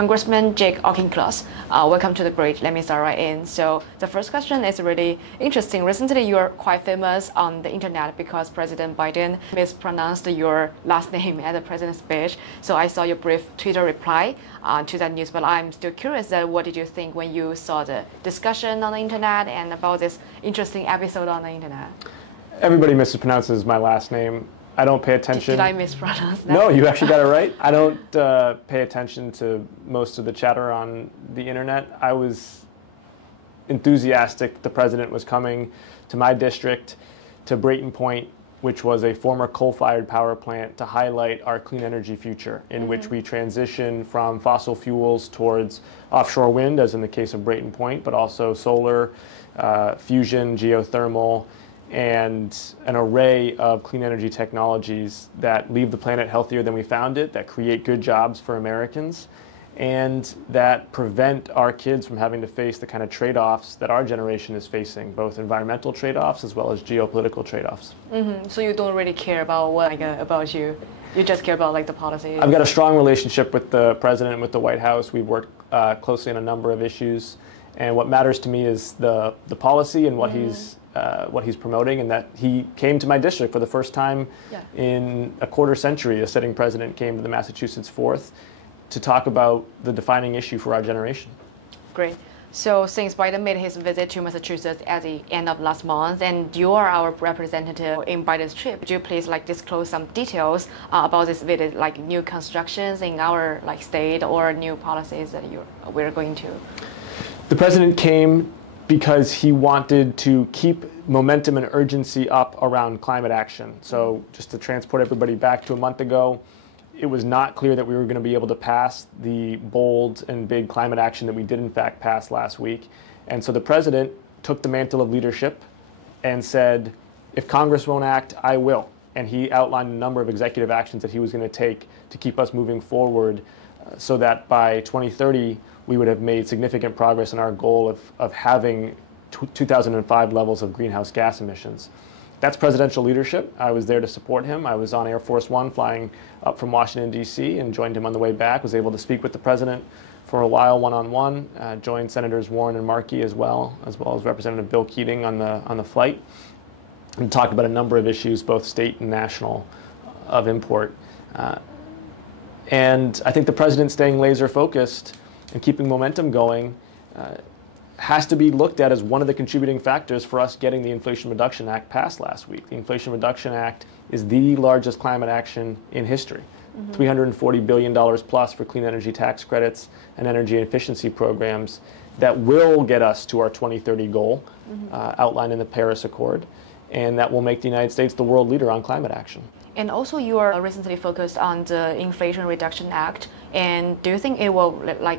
Congressman Jake Auchincloss. Welcome to the bridge. Let me start right in. So the first question is really interesting. Recently, you are quite famous on the internet because President Biden mispronounced your last name at the president's speech. So I saw your brief Twitter reply to that news, but I'm still curious that what did you think when you saw the discussion on the internet and about this interesting episode on the internet? Everybody mispronounces my last name. I don't pay attention. Did I mispronounce that? No, you actually got it right. I don't pay attention to most of the chatter on the internet. I was enthusiastic the president was coming to my district, to Brayton Point, which was a former coal-fired power plant, to highlight our clean energy future, in which we transition from fossil fuels towards offshore wind, as in the case of Brayton Point, but also solar, fusion, geothermal, and an array of clean energy technologies that leave the planet healthier than we found it, that create good jobs for Americans, and that prevent our kids from having to face the kind of trade-offs that our generation is facing, both environmental trade-offs as well as geopolitical trade-offs. So you don't really care about what about you? You just care about the policy? I've got a strong relationship with the president and with the White House. We've worked closely on a number of issues, and what matters to me is the policy and what he's promoting, and that he came to my district for the first time in a quarter century. A sitting president came to the Massachusetts 4th to talk about the defining issue for our generation. Great. So since Biden made his visit to Massachusetts at the end of last month, and you are our representative in Biden's trip, would you please disclose some details about this visit, like new constructions in our state or new policies that we're going to? The president came because he wanted to keep momentum and urgency up around climate action. So just to transport everybody back to a month ago, it was not clear that we were going to be able to pass the bold and big climate action that we did in fact pass last week. And so the president took the mantle of leadership and said, if Congress won't act, I will. And he outlined a number of executive actions that he was going to take to keep us moving forward so that by 2030, we would have made significant progress in our goal of having 2005 levels of greenhouse gas emissions. That's presidential leadership. I was there to support him. I was on Air Force One flying up from Washington, D.C. and joined him on the way back, was able to speak with the president for a while one-on-one, joined Senators Warren and Markey as well as Representative Bill Keating on the flight, and talked about a number of issues, both state and national, of import. And I think the president staying laser focused and keeping momentum going has to be looked at as one of the contributing factors for us getting the Inflation Reduction Act passed last week. The Inflation Reduction Act is the largest climate action in history. $340 billion plus for clean energy tax credits and energy efficiency programs that will get us to our 2030 goal outlined in the Paris Accord, and that will make the United States the world leader on climate action. And also, you are recently focused on the Inflation Reduction Act. And do you think it will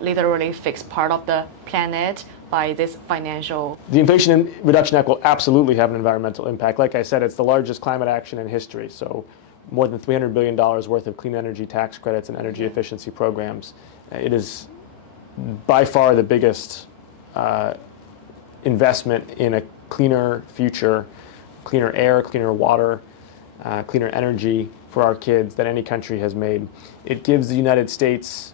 literally fix part of the planet by this financial? The Inflation Reduction Act will absolutely have an environmental impact. Like I said, it's the largest climate action in history. So more than $300 billion worth of clean energy tax credits and energy efficiency programs. It is by far the biggest investment in a cleaner future, cleaner air, cleaner water, cleaner energy for our kids that any country has made. It gives the United States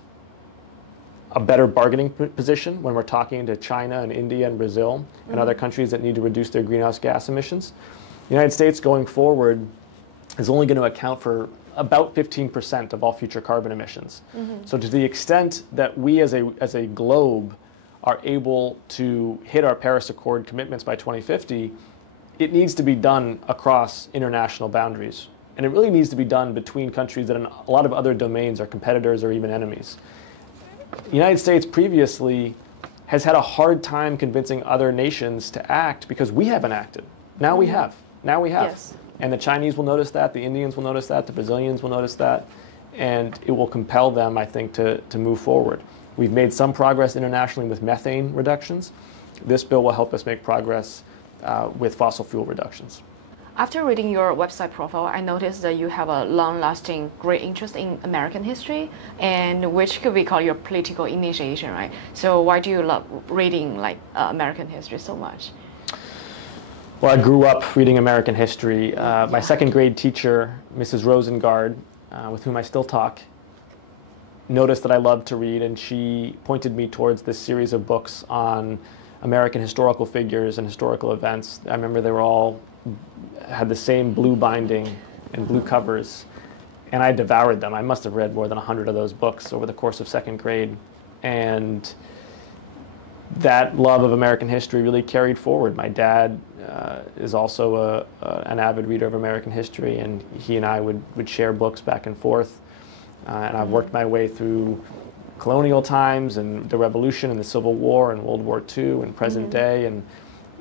a better bargaining position when we're talking to China and India and Brazil and other countries that need to reduce their greenhouse gas emissions. The United States going forward is only going to account for about 15% of all future carbon emissions. So to the extent that we as a globe are able to hit our Paris Accord commitments by 2050, it needs to be done across international boundaries. And it really needs to be done between countries that in a lot of other domains are competitors or even enemies. The United States previously has had a hard time convincing other nations to act because we haven't acted. Now we have. Now we have. Yes. And the Chinese will notice that, the Indians will notice that, the Brazilians will notice that, and it will compel them, I think, to move forward. We've made some progress internationally with methane reductions. This bill will help us make progress with fossil fuel reductions. After reading your website profile, I noticed that you have a long-lasting great interest in American history, and which could be called your political initiation, right? So why do you love reading American history so much? Well, I grew up reading American history. My second grade teacher, Mrs. Rosengard, with whom I still talk, noticed that I loved to read, and she pointed me towards this series of books on American historical figures and historical events. I remember they were all had the same blue binding and blue covers, and I devoured them. I must have read more than 100 of those books over the course of second grade, and that love of American history really carried forward. My dad is also an avid reader of American history, and he and I would share books back and forth. And I've worked my way through colonial times and the Revolution and the Civil War and World War II and present day, and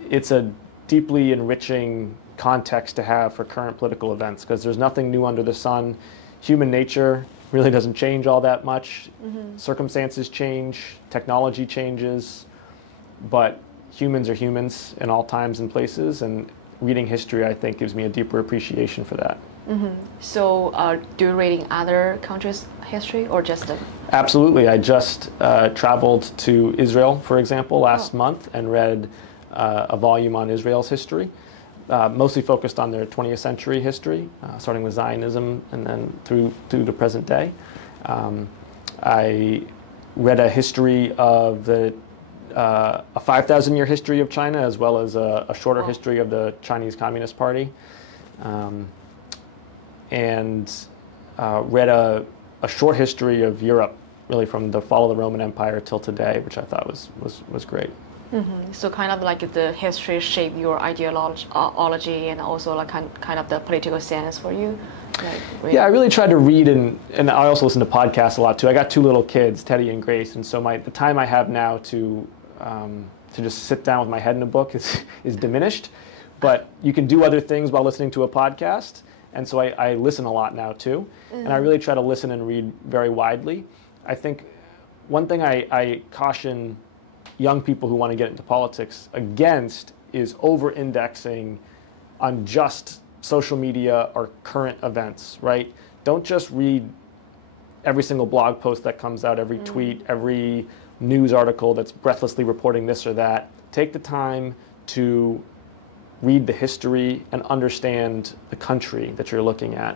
it's a deeply enriching context to have for current political events, because there's nothing new under the sun. Human nature really doesn't change all that much. Circumstances change, technology changes, but humans are humans in all times and places, and reading history, I think, gives me a deeper appreciation for that. So do you reading other countries' history or just the... Absolutely. I just traveled to Israel, for example, last month, and read a volume on Israel's history, mostly focused on their 20th century history, starting with Zionism and then through the present day. I read a history of a 5,000-year history of China, as well as a shorter history of the Chinese Communist Party, and read a short history of Europe, really from the fall of the Roman Empire till today, which I thought was great. So kind of like the history shaped your ideology and also like kind of the political sense for you? Like, yeah, I really tried to read, and I also listen to podcasts a lot too. I got two little kids, Teddy and Grace, and so the time I have now to just sit down with my head in a book is diminished. But you can do other things while listening to a podcast, and so I listen a lot now too. And I really try to listen and read very widely. I think one thing I caution young people who want to get into politics against is over-indexing on just social media or current events, right? Don't just read every single blog post that comes out, every tweet, every news article that's breathlessly reporting this or that. Take the time to read the history and understand the country that you're looking at,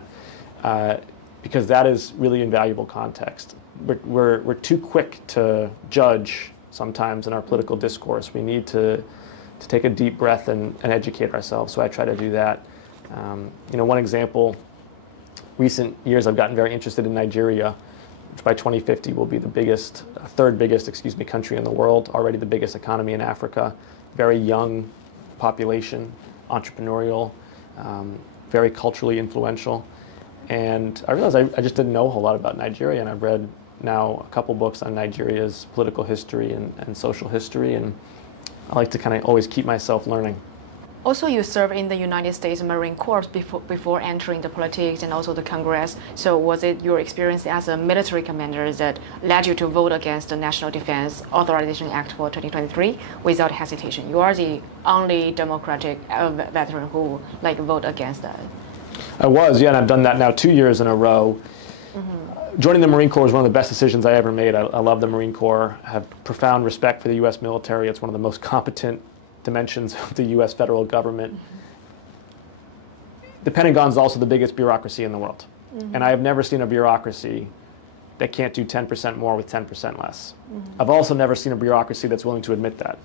because that is really invaluable context. We're too quick to judge sometimes in our political discourse. We need to take a deep breath and educate ourselves, so I try to do that. One example, recent years I've gotten very interested in Nigeria, which by 2050 will be the third biggest country in the world, already the biggest economy in Africa, very young population, entrepreneurial, very culturally influential. And I realized I just didn't know a whole lot about Nigeria, and I've read now a couple books on Nigeria's political history and social history, and I like to kind of always keep myself learning. Also, you served in the United States Marine Corps before entering the politics and also the Congress. So was it your experience as a military commander that led you to vote against the National Defense Authorization Act for 2023 without hesitation? You are the only Democratic veteran who vote against that. I was, yeah, and I've done that now 2 years in a row. Joining the Marine Corps was one of the best decisions I ever made. I love the Marine Corps. I have profound respect for the U.S. military. It's one of the most competent dimensions of the U.S. federal government. The Pentagon is also the biggest bureaucracy in the world. And I have never seen a bureaucracy that can't do 10% more with 10% less. I've also never seen a bureaucracy that's willing to admit that.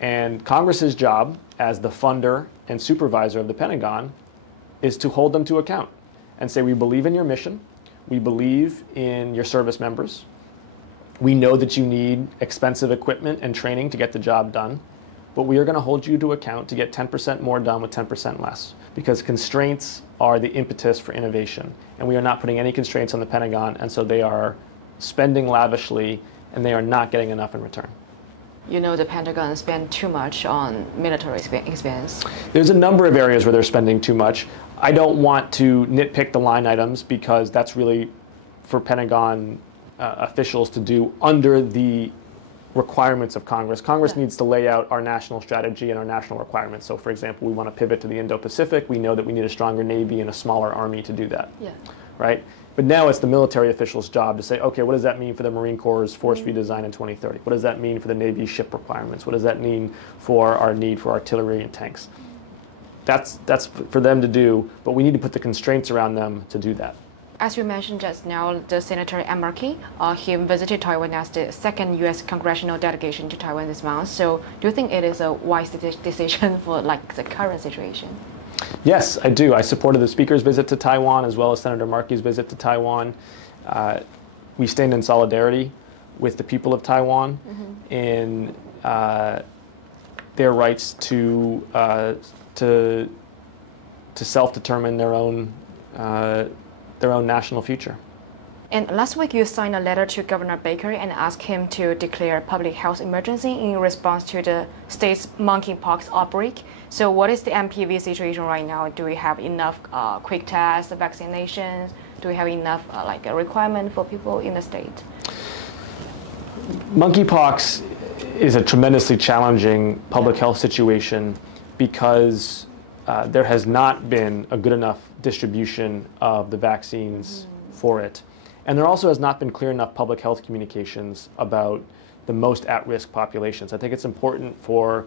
And Congress's job as the funder and supervisor of the Pentagon is to hold them to account and say, we believe in your mission. We believe in your service members. We know that you need expensive equipment and training to get the job done, but we are going to hold you to account to get 10% more done with 10% less, because constraints are the impetus for innovation, and we are not putting any constraints on the Pentagon, and so they are spending lavishly, and they are not getting enough in return. You know, the Pentagon spends too much on military expense. There's a number of areas where they're spending too much. I don't want to nitpick the line items, because that's really for Pentagon officials to do under the requirements of Congress. Congress needs to lay out our national strategy and our national requirements. So, for example, we want to pivot to the Indo-Pacific. We know that we need a stronger Navy and a smaller Army to do that. Right? But now it's the military officials' job to say, okay, what does that mean for the Marine Corps' force redesign in 2030? What does that mean for the Navy ship requirements? What does that mean for our need for artillery and tanks? That's for them to do, but we need to put the constraints around them to do that. as you mentioned just now, the Senator Markey, he visited Taiwan as the second U.S. congressional delegation to Taiwan this month. So do you think it is a wise decision for like the current situation? Yes, I do. I supported the Speaker's visit to Taiwan as well as Senator Markey's visit to Taiwan. We stand in solidarity with the people of Taiwan in their rights to self-determine their own national future. And last week you signed a letter to Governor Baker and asked him to declare public health emergency in response to the state's monkeypox outbreak. So what is the MPV situation right now? Do we have enough quick tests, vaccinations? Do we have enough like a requirement for people in the state? Monkeypox is a tremendously challenging public health situation because there has not been a good enough distribution of the vaccines for it. And there also has not been clear enough public health communications about the most at-risk populations. I think it's important for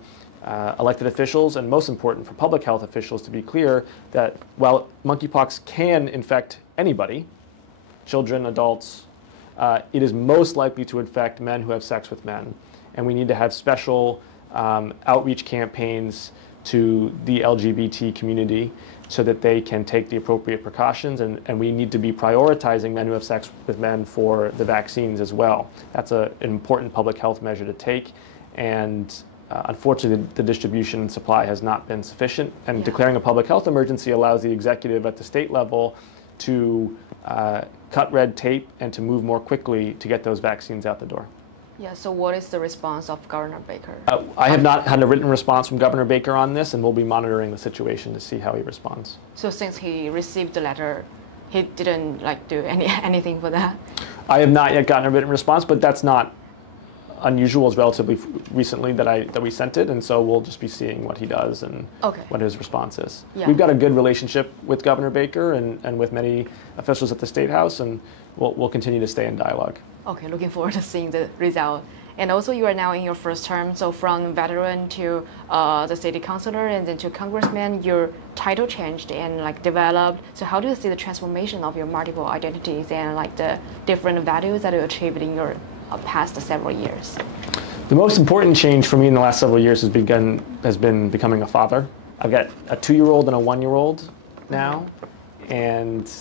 elected officials and most important for public health officials to be clear that while monkeypox can infect anybody, children, adults, it is most likely to infect men who have sex with men. And we need to have special outreach campaigns to the LGBT community so that they can take the appropriate precautions, and we need to be prioritizing men who have sex with men for the vaccines as well. That's an important public health measure to take, and unfortunately the distribution and supply has not been sufficient, and declaring a public health emergency allows the executive at the state level to cut red tape and to move more quickly to get those vaccines out the door. Yeah, so what is the response of Governor Baker? I have not had a written response from Governor Baker on this, and we'll be monitoring the situation to see how he responds. So since he received the letter, he didn't like do anything for that? I have not yet gotten a written response, but that's not unusual. It's relatively recently that we sent it, and so we'll just be seeing what he does and what his response is. Yeah. We've got a good relationship with Governor Baker and with many officials at the State House, and we'll continue to stay in dialogue. Okay, looking forward to seeing the result. And also you are now in your first term, so from veteran to the city councilor and then to congressman, your title changed and like developed. So how do you see the transformation of your multiple identities and like the different values that you achieved in your past several years? The most important change for me in the last several years has been becoming a father. I've got a 2-year-old and a 1-year-old now, and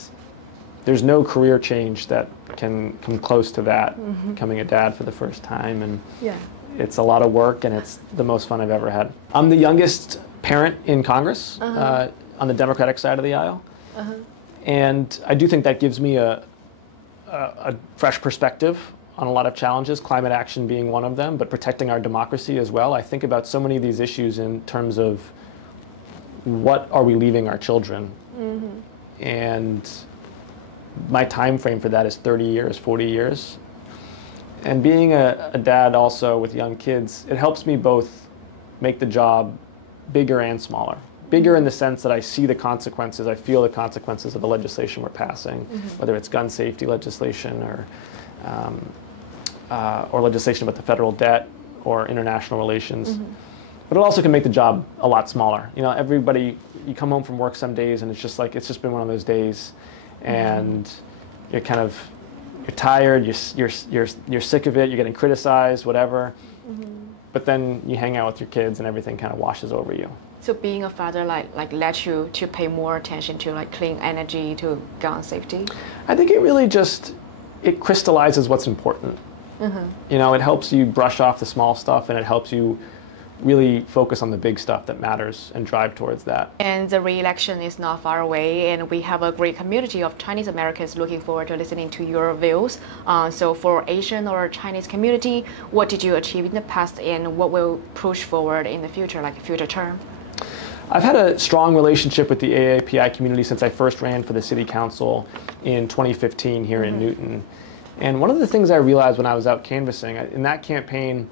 there's no career change that can come close to that, becoming a dad for the first time, and it's a lot of work, and it's the most fun I've ever had. I'm the youngest parent in Congress on the Democratic side of the aisle, and I do think that gives me a fresh perspective on a lot of challenges, climate action being one of them, but protecting our democracy as well. I think about so many of these issues in terms of what are we leaving our children, and my time frame for that is 30 years, 40 years. And being a dad also with young kids, it helps me both make the job bigger and smaller. Bigger in the sense that I see the consequences, I feel the consequences of the legislation we're passing, whether it's gun safety legislation or legislation about the federal debt or international relations. But it also can make the job a lot smaller. You know, everybody, you come home from work some days and it's just been one of those days, and you're tired, you're sick of it, you're getting criticized, whatever. But then you hang out with your kids and everything kind of washes over you. So being a father like led you to pay more attention to like clean energy, to gun safety? I think it really it crystallizes what's important. You know, it helps you brush off the small stuff, and it helps you really focus on the big stuff that matters and drive towards that. And the re-election is not far away, and we have a great community of Chinese Americans looking forward to listening to your views. So for Asian or Chinese community, what did you achieve in the past, and what will push forward in the future, like future term? I've had a strong relationship with the AAPI community since I first ran for the city council in 2015 here in Newton. And one of the things I realized when I was out canvassing, in that campaign,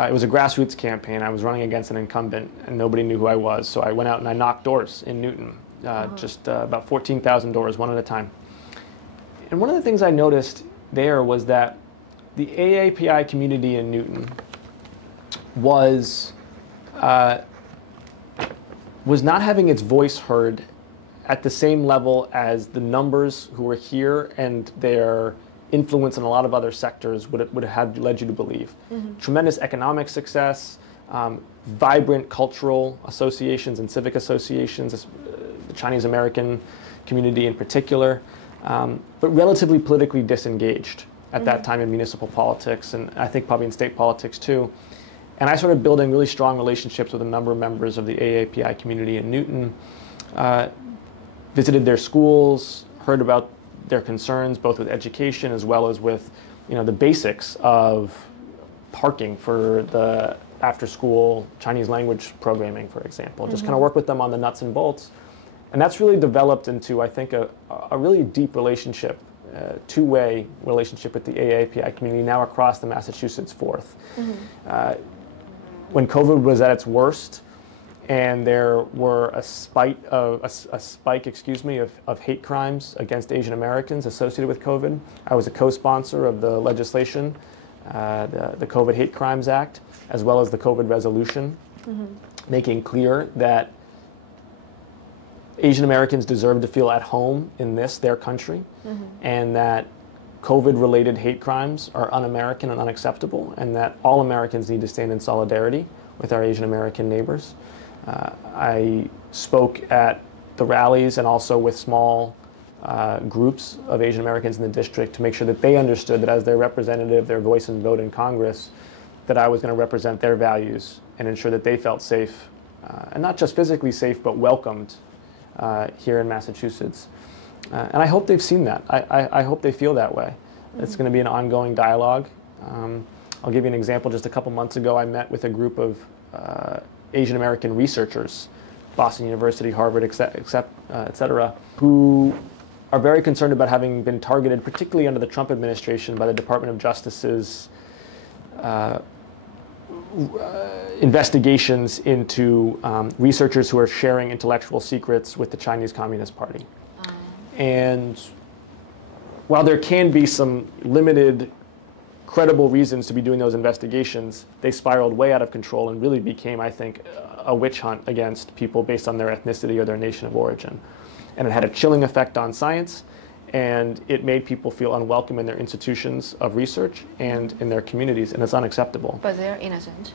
it was a grassroots campaign. I was running against an incumbent, and nobody knew who I was. So I went out and I knocked doors in Newton, just about 14,000 doors, one at a time. And one of the things I noticed there was that the AAPI community in Newton was not having its voice heard at the same level as the numbers who are here and their influence in a lot of other sectors would have led you to believe. Tremendous economic success, vibrant cultural associations and civic associations, the Chinese American community in particular, but relatively politically disengaged at that time in municipal politics, and I think probably in state politics too. And I started building really strong relationships with a number of members of the AAPI community in Newton, visited their schools, heard about their concerns both with education as well as with, the basics of parking for the after-school Chinese language programming, for example. Just kind of work with them on the nuts and bolts. And that's really developed into, I think, a really deep relationship, two-way relationship with the AAPI community now across the Massachusetts 4th. When COVID was at its worst, and there were a spike of hate crimes against Asian Americans associated with COVID, I was a co-sponsor of the legislation, the COVID Hate Crimes Act, as well as the COVID resolution, making clear that Asian Americans deserve to feel at home in their country, and that COVID-related hate crimes are un-American and unacceptable, and that all Americans need to stand in solidarity with our Asian American neighbors. I spoke at the rallies and also with small groups of Asian Americans in the district to make sure that they understood that as their representative, their voice and vote in Congress, that I was going to represent their values and ensure that they felt safe, and not just physically safe, but welcomed here in Massachusetts. And I hope they've seen that. I hope they feel that way. It's going to be an ongoing dialogue. I'll give you an example. Just a couple months ago, I met with a group of Asian American researchers, Boston University, Harvard, et cetera, who are very concerned about having been targeted, particularly under the Trump administration, by the Department of Justice's investigations into researchers who are sharing intellectual secrets with the Chinese Communist Party. And while there can be some limited credible reasons to be doing those investigations, they spiraled way out of control and really became, I think, a witch hunt against people based on their ethnicity or their nation of origin. And it had a chilling effect on science, and it made people feel unwelcome in their institutions of research and in their communities, and it's unacceptable. But they're innocent.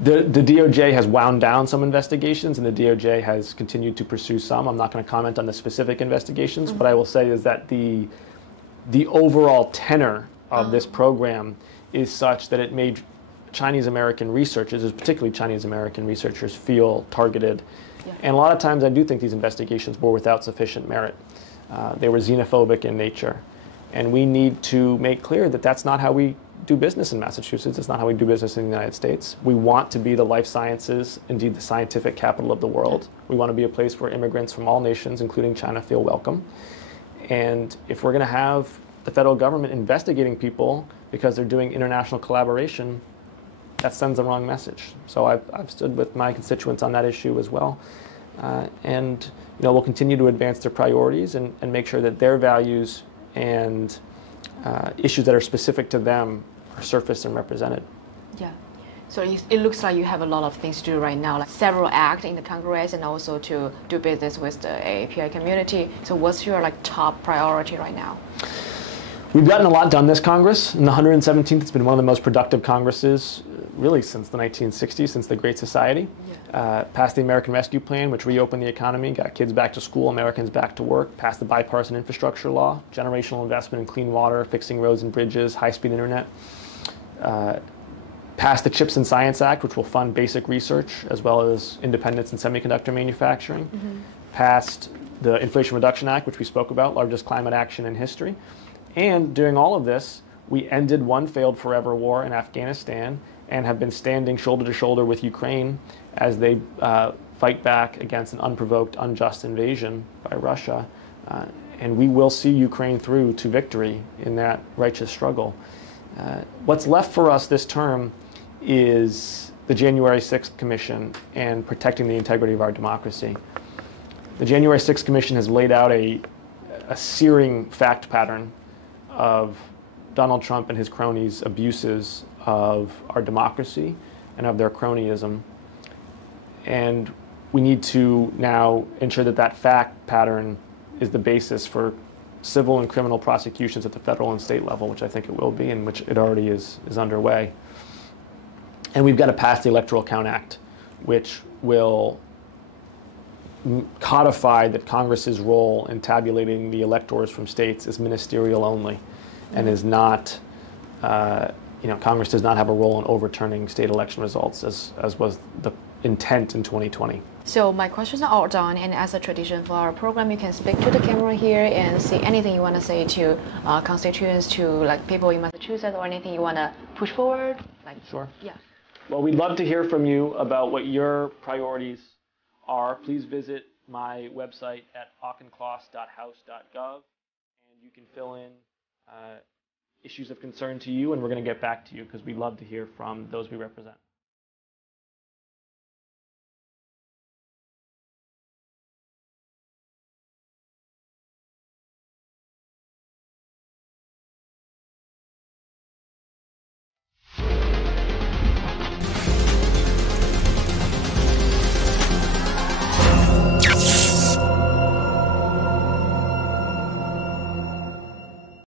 The DOJ has wound down some investigations, and the DOJ has continued to pursue some. I'm not going to comment on the specific investigations, but I will say is that the overall tenor of this program is such that it made Chinese American researchers, particularly Chinese American researchers, feel targeted. Yeah. And a lot of times I do think these investigations were without sufficient merit. They were xenophobic in nature. And we need to make clear that that's not how we do business in Massachusetts. It's not how we do business in the United States. We want to be the life sciences, indeed the scientific capital of the world. We want to be a place where immigrants from all nations, including China, feel welcome. And if we're going to have the federal government investigating people because they're doing international collaboration, that sends the wrong message. So I've stood with my constituents on that issue as well. And we'll continue to advance their priorities and make sure that their values and issues that are specific to them are surfaced and represented. Yeah. So it looks like you have a lot of things to do right now, like several acts in the Congress and also to do business with the AAPI community. So what's your top priority right now? We've gotten a lot done this Congress. In the 117th, it's been one of the most productive Congresses really since the 1960s, since the Great Society. Yeah. Passed the American Rescue Plan, which reopened the economy, got kids back to school, Americans back to work. Passed the bipartisan infrastructure law, generational investment in clean water, fixing roads and bridges, high-speed internet. Passed the CHIPS and Science Act, which will fund basic research as well as independence in semiconductor manufacturing. Passed the Inflation Reduction Act, which we spoke about, largest climate action in history. And during all of this, we ended one failed forever war in Afghanistan and have been standing shoulder to shoulder with Ukraine as they fight back against an unprovoked, unjust invasion by Russia. And we will see Ukraine through to victory in that righteous struggle. What's left for us this term is the January 6th Commission and protecting the integrity of our democracy. The January 6th Commission has laid out a searing fact pattern of Donald Trump and his cronies' abuses of our democracy and of their cronyism. And we need to now ensure that that fact pattern is the basis for civil and criminal prosecutions at the federal and state level, which I think it will be, and which it already is underway. And we've got to pass the Electoral Count Act, which will codify that Congress's role in tabulating the electors from states is ministerial only, and is not, Congress does not have a role in overturning state election results, as was the intent in 2020. So my questions are all done, and as a tradition for our program, you can speak to the camera here and say anything you want to say to constituents, to like people in Massachusetts, or anything you want to push forward. Sure. Yeah. Well, we'd love to hear from you about what your priorities are. Please visit my website at auchincloss.house.gov, and you can fill in issues of concern to you, and we're going to get back to you because we'd love to hear from those we represent.